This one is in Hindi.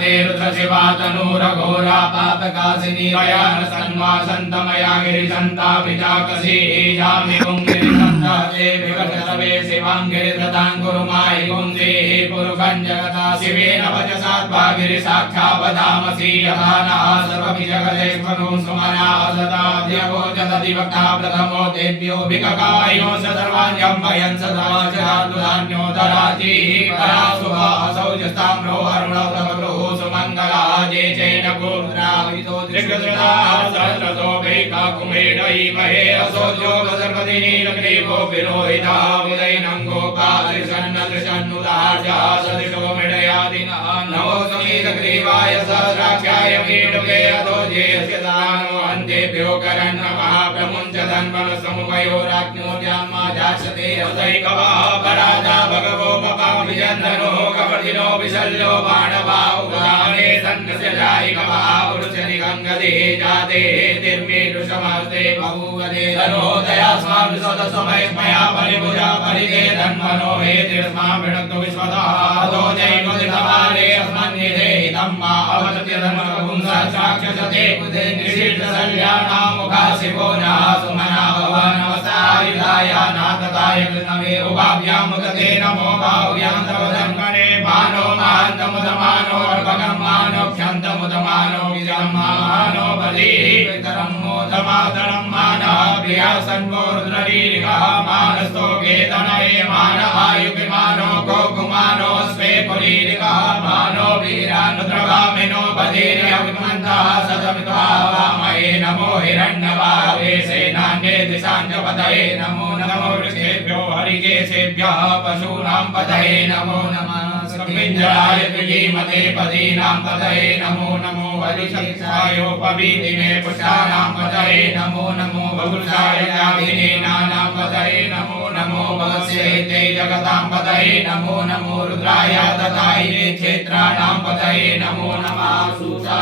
ते रुद्रशिवा तनूरघोरा पापकासिनी वयान सन्वासन्तमया गिरिसन्तापिताकसी जामि कुङ्गिरिसन्ता ते विवर्तवे शिवाङ्गिरिधृतां कुरुमायि कुञ्जीः पुरुषं जगता शिवेन वचसात्वा गिरिसाक्षावधामसि यथा नः सर्वपि जगदेश्वरो सुमना सदाद्यवो जगदिवक्ता प्रथमो देव्यो विककायो स सर्वाण्यं वयं सदाचार्दुधान्यो दराति परासुभा सौजस्ताम्रो अरुणौ तवप्रो सुमङ्गला जे चैन गोद्रावितो दृग्धृता सहस्रतो वैकाकुमेडैमहे असोद्यो सर्वदिनीलग्रीवो विरोहिता उदयनं गोपालृषन्नदृशन्नुदार्या सदृशो मेडयादिनः नमो समीतग्रीवाय सहस्राख्याय मीडुके अधो जेयस्य दानो अन्तेभ्यो करन्नमः प्रमुञ्चतन्वनसमुपयोराज्ञोर्याम्मा जास्यते अतैकवा पराजा भगवो पपाभिजन्दनो कपर्दिनो विशल्यो बाणवा उपदाने सन्नस्य जायिकवा पुरुषनिगङ्गदे जाते तिर्मीडुषमस्ते बहुवदे धनोदयास्मान् विशोदसमयस्मया परिभुजा परिदे धन्वनो वेतिर्स्मा विणक्तु विश्वतः अधो जैवदितवारे अस्मन्निधे हितम्मा अवतत्य धन्वनपुंसा साक्षसते बुधे निशीर्षसल्यानां मुखा शिवो नः सुमना भवानवसायुधाय नाथताय कृष्णवे उभाभ्यां मुदते नमो बाहुभ्यां तव धन्वने मानो महान्तमुदमानो अर्भकं मानो क्षन्तमुदमानो विजन्मानो बलिः पितरं मोदमातरं मानः प्रिया सन्वो रुद्ररीरिकः मानस्तो केतनये मान आयुविमानो गोकुमानो स्वे पुरीरिकः मानो वीरानुद्रगामिनो बधिर्यविमन्तः सतमित्वा वामहे नमो हिरण्यवावे सेनान्ये दिशाञ्जपतये नमो नमो वृक्षेभ्यो हरिकेशेभ्यः पशूनां पतये नमो नमः पिञ्जराय द्विजीमते पदीनां पतये नमो नमो हरिशक्षायोपवीतिमे पुषाणां पतये नमो नमो बहुषाय याभिनेनानां पतये नमो नमो भगस्यैते जगतां पतये नमो नमो रुद्राय ददायिने क्षेत्राणां पतये नमो नमः